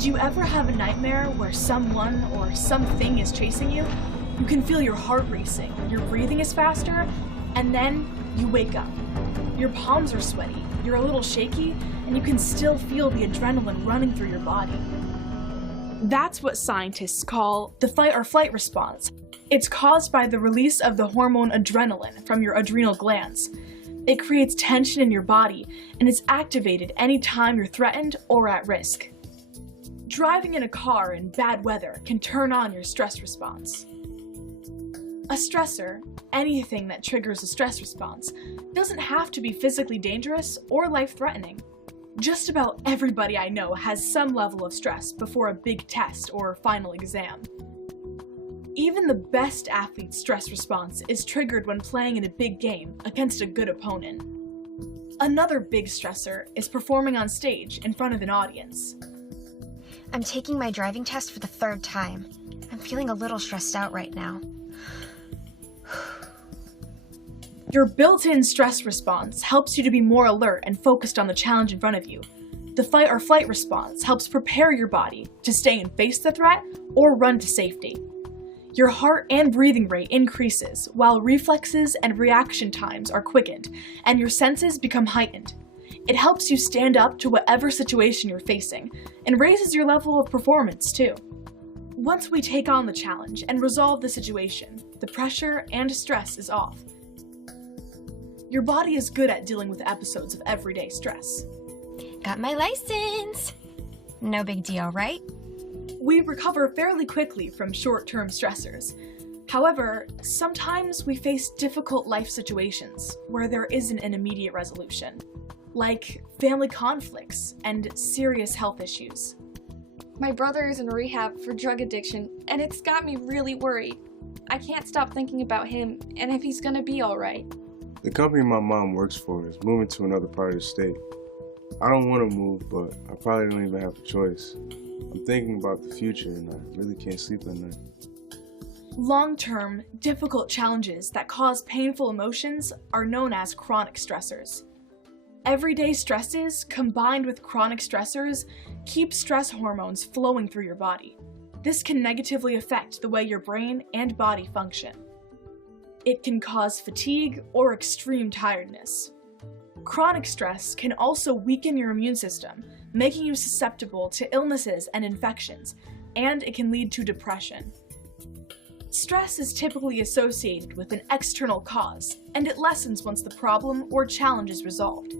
Did you ever have a nightmare where someone or something is chasing you? You can feel your heart racing, your breathing is faster, and then you wake up. Your palms are sweaty, you're a little shaky, and you can still feel the adrenaline running through your body. That's what scientists call the fight or flight response. It's caused by the release of the hormone adrenaline from your adrenal glands. It creates tension in your body, and it's activated anytime you're threatened or at risk. Driving in a car in bad weather can turn on your stress response. A stressor, anything that triggers a stress response, doesn't have to be physically dangerous or life-threatening. Just about everybody I know has some level of stress before a big test or final exam. Even the best athlete's stress response is triggered when playing in a big game against a good opponent. Another big stressor is performing on stage in front of an audience. I'm taking my driving test for the 3rd time. I'm feeling a little stressed out right now. Your built-in stress response helps you to be more alert and focused on the challenge in front of you. The fight or flight response helps prepare your body to stay and face the threat or run to safety. Your heart and breathing rate increases while reflexes and reaction times are quickened and your senses become heightened. It helps you stand up to whatever situation you're facing and raises your level of performance too. Once we take on the challenge and resolve the situation, the pressure and stress is off. Your body is good at dealing with episodes of everyday stress. Got my license! No big deal, right? We recover fairly quickly from short-term stressors. However, sometimes we face difficult life situations where there isn't an immediate resolution, like family conflicts and serious health issues. My brother is in rehab for drug addiction, and it's got me really worried. I can't stop thinking about him and if he's gonna be alright. The company my mom works for is moving to another part of the state. I don't want to move, but I probably don't even have a choice. I'm thinking about the future and I really can't sleep at night. Long-term, difficult challenges that cause painful emotions are known as chronic stressors. Everyday stresses combined with chronic stressors keep stress hormones flowing through your body. This can negatively affect the way your brain and body function. It can cause fatigue or extreme tiredness. Chronic stress can also weaken your immune system, making you susceptible to illnesses and infections, and it can lead to depression. Stress is typically associated with an external cause, and it lessens once the problem or challenge is resolved.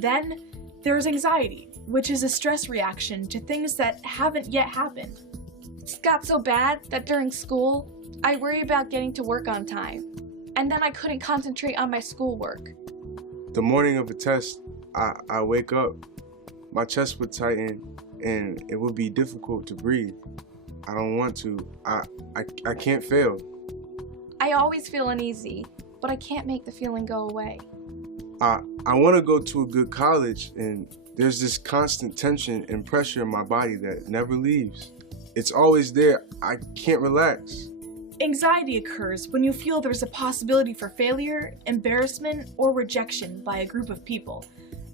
Then, there's anxiety, which is a stress reaction to things that haven't yet happened. It's got so bad that during school, I worry about getting to work on time, and then I couldn't concentrate on my schoolwork. The morning of a test, I wake up, my chest would tighten, and it would be difficult to breathe. I don't want to. I can't fail. I always feel uneasy, but I can't make the feeling go away. I want to go to a good college, and there's this constant tension and pressure in my body that never leaves. It's always there. I can't relax. Anxiety occurs when you feel there's a possibility for failure, embarrassment, or rejection by a group of people.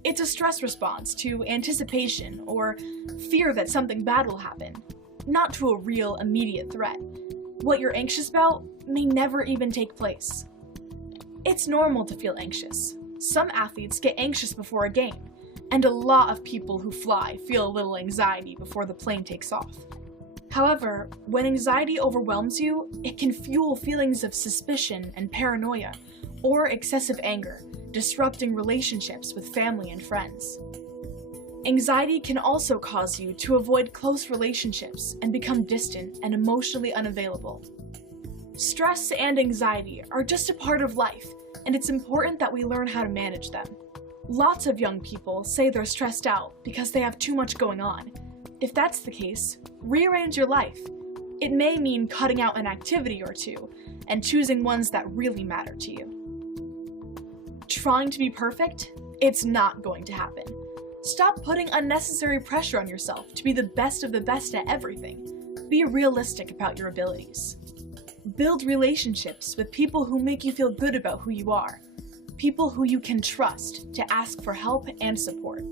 It's a stress response to anticipation or fear that something bad will happen, not to a real immediate threat. What you're anxious about may never even take place. It's normal to feel anxious. Some athletes get anxious before a game, and a lot of people who fly feel a little anxiety before the plane takes off. However, when anxiety overwhelms you, it can fuel feelings of suspicion and paranoia, or excessive anger, disrupting relationships with family and friends. Anxiety can also cause you to avoid close relationships and become distant and emotionally unavailable. Stress and anxiety are just a part of life, and it's important that we learn how to manage them. Lots of young people say they're stressed out because they have too much going on. If that's the case, rearrange your life. It may mean cutting out an activity or two and choosing ones that really matter to you. Trying to be perfect? It's not going to happen. Stop putting unnecessary pressure on yourself to be the best of the best at everything. Be realistic about your abilities. Build relationships with people who make you feel good about who you are. People who you can trust to ask for help and support.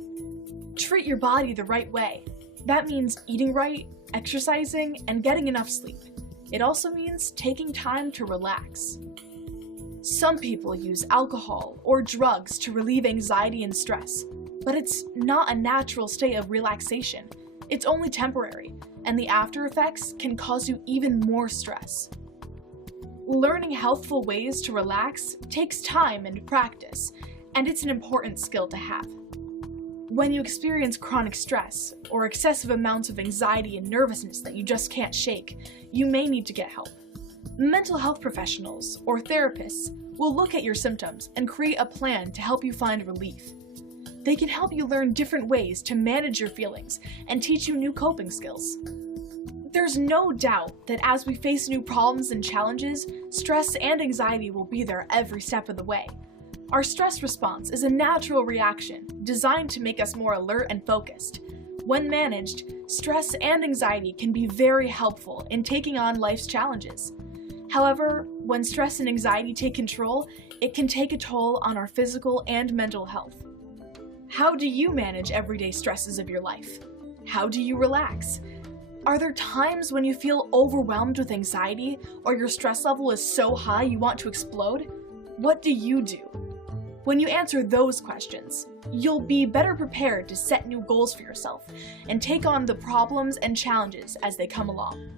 Treat your body the right way. That means eating right, exercising, and getting enough sleep. It also means taking time to relax. Some people use alcohol or drugs to relieve anxiety and stress, but it's not a natural state of relaxation. It's only temporary, and the after effects can cause you even more stress. Learning healthful ways to relax takes time and practice, and it's an important skill to have. When you experience chronic stress or excessive amounts of anxiety and nervousness that you just can't shake, you may need to get help. Mental health professionals or therapists will look at your symptoms and create a plan to help you find relief. They can help you learn different ways to manage your feelings and teach you new coping skills. There's no doubt that as we face new problems and challenges, stress and anxiety will be there every step of the way. Our stress response is a natural reaction designed to make us more alert and focused. When managed, stress and anxiety can be very helpful in taking on life's challenges. However, when stress and anxiety take control, it can take a toll on our physical and mental health. How do you manage everyday stresses of your life? How do you relax? Are there times when you feel overwhelmed with anxiety or your stress level is so high you want to explode? What do you do? When you answer those questions, you'll be better prepared to set new goals for yourself and take on the problems and challenges as they come along.